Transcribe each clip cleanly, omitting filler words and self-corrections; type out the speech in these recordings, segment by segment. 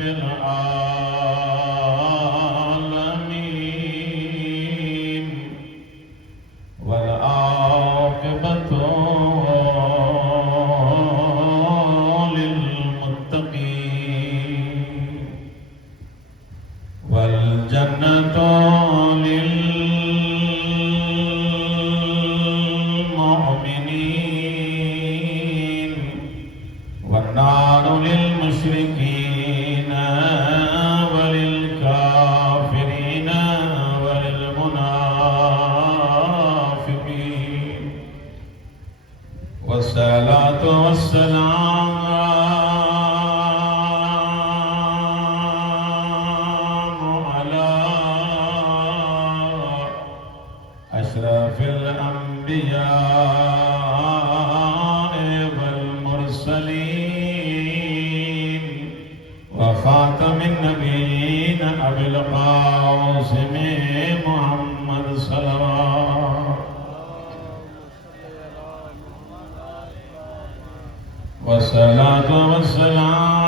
रब्बिल आलमीन वल आक़िबतु लिल मुत्तक़ीन वल जन्नतु लिल मुमिनीन वन्नारु लिल मुशरिकीन वलिल काफिरीन वलिल मुनाफिकीन वस्सलातु वस्सलामु अला अशरफिल अंबिया वल मुरसलीन व खातमिन नबीयीन अबिल कासिम मुहम्मद सल्लल्लाहु वस्सलातु वस्सलामु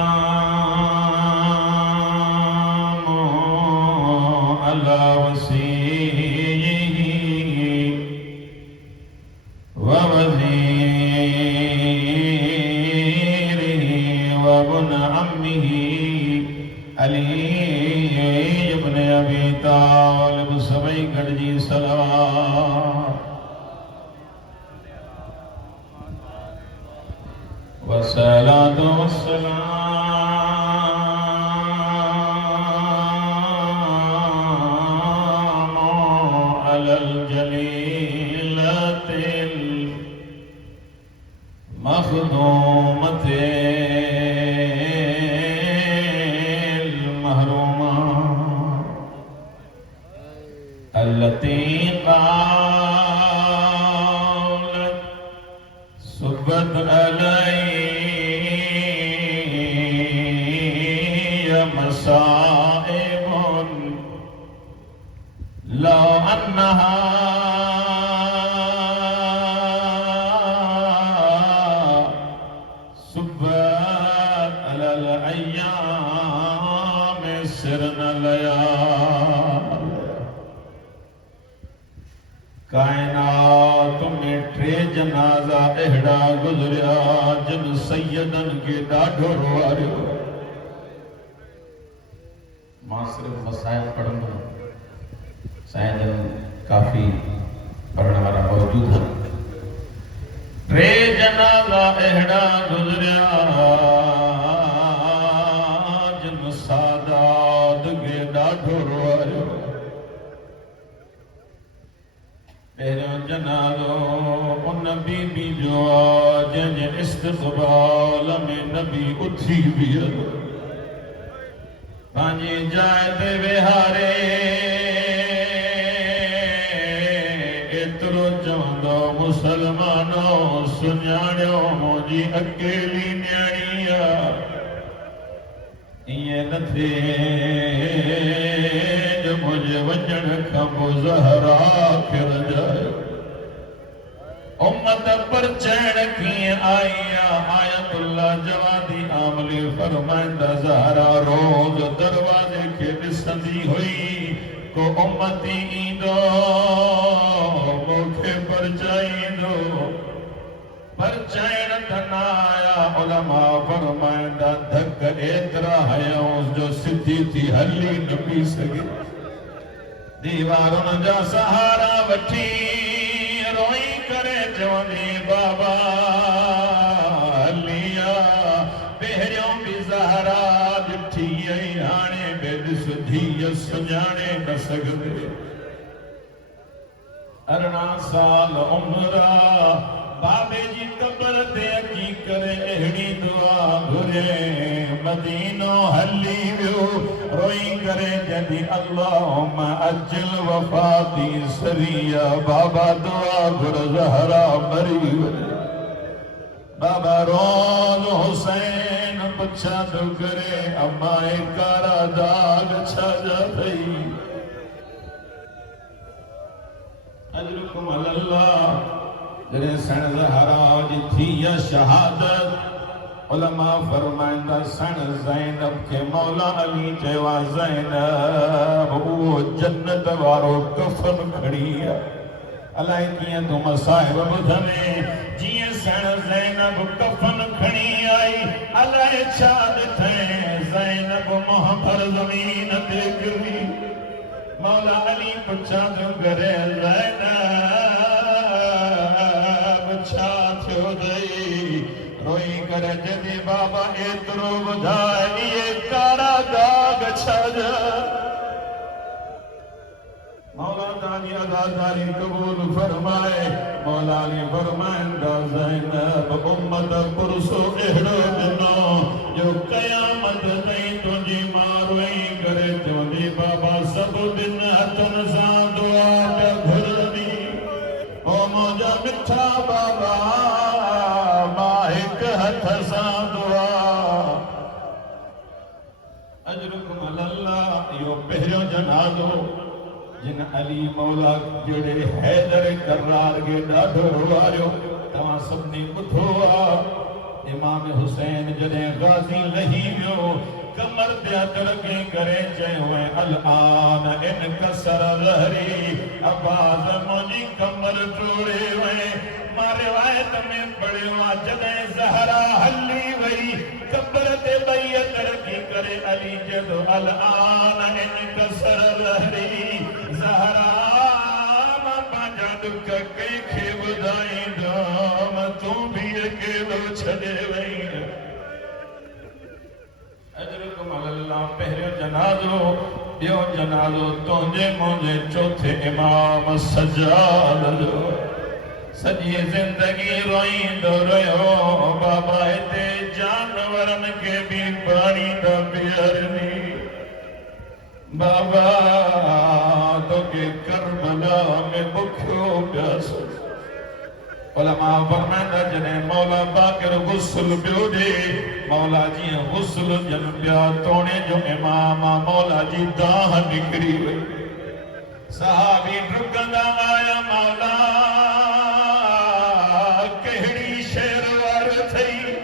अला वसीय्यिही व वज़ीरिही व इब्न अम्मिही अली इब्न अबी तालिब सबै गढ़जी सलावत वस्सलातु वस्सलामु अलल जलीलतिल मखदूमतिल महरूमा अल्लती क़ालत सुब्बत अलैया मसाइबुन लौ अन्नहा सुब्बत अलल अय्याम सिरन लयाल कायनात में टे जनाजा अहिड़ा गुज़रिया जिन सैयदन के ॾाढो रोआरियो। मां सिर्फ़ मसाइल पढ़ंदो शायद काफ़ी पढ़ण वारा मौजूद हैं। टे जनाजा अहिड़ा गुज़रिया जिन सादात के ॾाढो रोआरियो। पहिरियों जनाज़ो उन बीबी जो जंहिंजे इस्तक़बाल में नबी उथी बीहो पंहिंजी जाइ ते वेहारे एतिरो चवंदो मुसलमानो सुञाणियो मुंहिंजी अकेली न्याणी आहे। ईअं न थिए जो मुंहिंजे वञण खां पोइ ज़हरा खे रजायो। उम्मत परचण कीअं आई आहे आयतुल्लाह जवादी आमली फरमाईंदा ज़हरा रोज़ दरवाज़े खे ॾिसंदी हुई को उम्मती ईंदो मूंखे परचाईंदो परचाइण त न आया। उलमा फरमाईंदा धक एतिरा हयऊं जो सिधी थी हली न पई सघे। दीवारुनि जा सहारा वठी रोई करे चवंदी बाबा हलिया। पहिरियों बि ज़हरा ॾिठी ऐं हाणे बि ॾिस धीअ सुञाणे न सघंदे। 18 साल उम्र बाबे जी कबर ते अची करे अहिड़ी दुआ घुरे मदीनो हली वियो रोई करे जदी अल्लाहुम्मा अज्जल वफाती सरिया। बाबा दुआ घुर ज़हरा मरी वञे। बाबा रोज़ हुसैन पुछा तो करे अम्मा कारा दाग छाजा थई। अजरुकुम अल्लाह जॾहिं सण ज़हरा जी थी या शहादत उलमा फरमाइंदा सन ज़ैनब के मौला अली चवा ज़ैनब वो जन्नत वारो कफन खड़ी है अलाए किए तो मसाहिब बुधने जिए सन ज़ैनब कफन खड़ी आई अलाए छा थे ज़ैनब मोहब्बत ज़मीन ते गिरी मौला अली पुछा तो करे ज़ैनब छा थियो दई रोई करे जदी बाबा एतरो बुधाए ये कारा दाग छजा मौला ताली अदादारी कबूल फरमाए मौला ने फरमाइंदा ज़ैनब उम्मत पुरसो एड़ो दिनो जो कयामत ताईं तुझी मां रोई करे चवंदी बाबा सब दिन हथन सां दुआ पिया घुरंदी ओ मुंहिंजा मिठा बाबा मां हिक हथ सां दुआ अजरुकुम अल्लाह यो पहिरियों जनाज़ो जिन अली मौला जड़े हैदर करार के डाढो वारियो तवा सबने बुधो आ इमाम हुसैन जड़े गाजी लही वियो कमर ते अटके करे चयो अल आन इन कसर लहरी आवाज मुझी कमर टोड़े वे मारे वायत में पड़ियो जदे ज़हरा हली वई कब्र ते बैयत रखी करे अली जदो अल आन इन कसर लहरी ज़हरा मां पंहिंजा दुख कंहिंखे ॿुधाईंदम तूं बि अकेलो छॾे वई अजरुकुम अल्लाह पहिरियों जनाज़ो ॿियो जनाज़ो तुंहिंजे मुंहिंजे चौथे इमाम सज्जाद जो सॼी ज़िंदगी रोईंदो रहियो बाबा हिते जानवरनि खे बि पाणी न पीआरनी बाबा तोखे करबला में बुखियो प्यासो उलमा फरमाइंदा जॾहिं मौला बाक़िर गुस्ल पियो ॾे मौला जीअं गुस्ल ॾियनि पिया तोणे जो इमाम मौला जी दाह निकिरी वई सहाबी डुकंदा आया मौला कहिड़ी शेर वार थई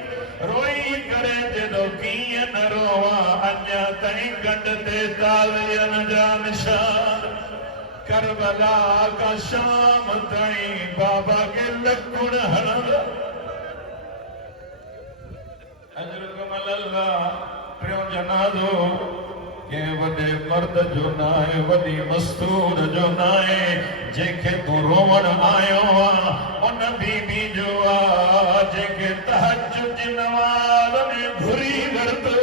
रोई करे जॾो कीअं न रोवा अञा ताईं गंढ ते तालियन जा निशान करबला का शाम ताईं बाबा के लकुण हणंदा अजरुकुम अल्लाह टियों जनाज़ो के वॾे मर्द जो न आहे वॾी मस्तूर जो न आहे जंहिंखे तूं रोवण आयो आहे उन बीबी जो आहे जंहिंखे तहज्जुद नवाज़ में घुरी वरितो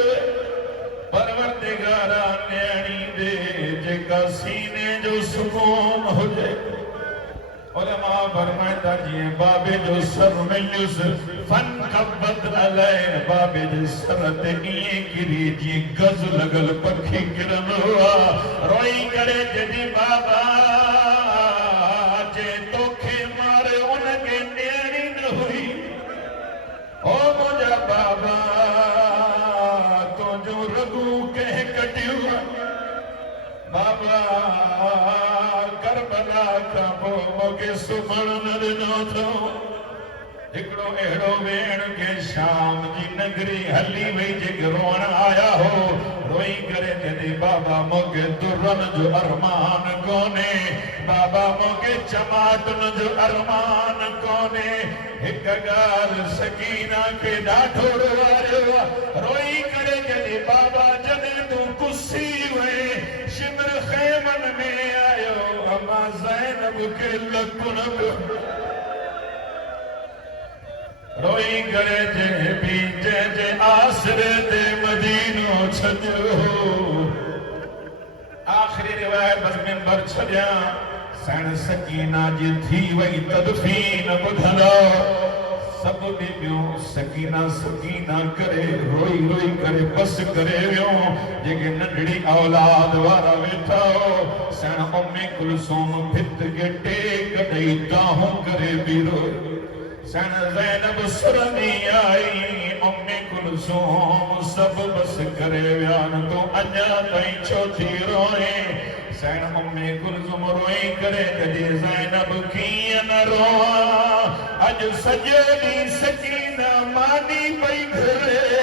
परवरदिगारा न्याणी दे जेका सीने जो सुकून हुजे उलमा फरमाइंदा जीअं बाबे जो सर मिलियुस फन खबत अलय बाबे जे सर ते ईअं किरी जीअं गज़ लॻल पखी किरंदो आहे रोई करे जॾहिं बाबा जे तोखे मारे उनखे न्याणी न हुई ओ मुंहिंजा बाबा तुंहिंजो रगू कंहिं कटियो बाबा करबला खां पोइ मूंखे सुम्हण न ॾिनो अथऊं हिकिड़ो अहिड़ो भेण खे शाम जी नगरी हली वई जेके रोअण आया हो रोई करे जॾहिं बाबा मूंखे दुरन जो अरमान कोन्हे बाबा मूंखे चमाटुनि जो अरमान कोन्हे हिक ॻाल्हि सकीना खे ॾाढो रुवारियो रोई करे जॾहिं बाबा जॾहिं तूं कुसी वए शिमर ख़ैमन में आयो अम्मा ज़ैनब खे लकुण रोई करे जे भी जे आसरे ते मदीनो छॾियो आखिरी रिवायत बस मिंबर छॾिया सण सकीना जी थी वई तदफीन ॿुधंदा सब बीबियूं सकीना सकीना करे रोई रोई करे बस करे वियो जेके नंढड़ी औलाद वारा वेठा हो सण उम्मे कुलसूम भित के टेक ॾेई दाहूं करे बीरो सण ज़ैनब सुरंदी आई उम्मे कुलसूम सब बस करे विया न तूं अञा ताईं छो थी रोए सण उम्मे कुलसूम रोई करे कॾहिं ज़ैनब कीअं न रोआ अज सजे दी सकीना मानी पई घरे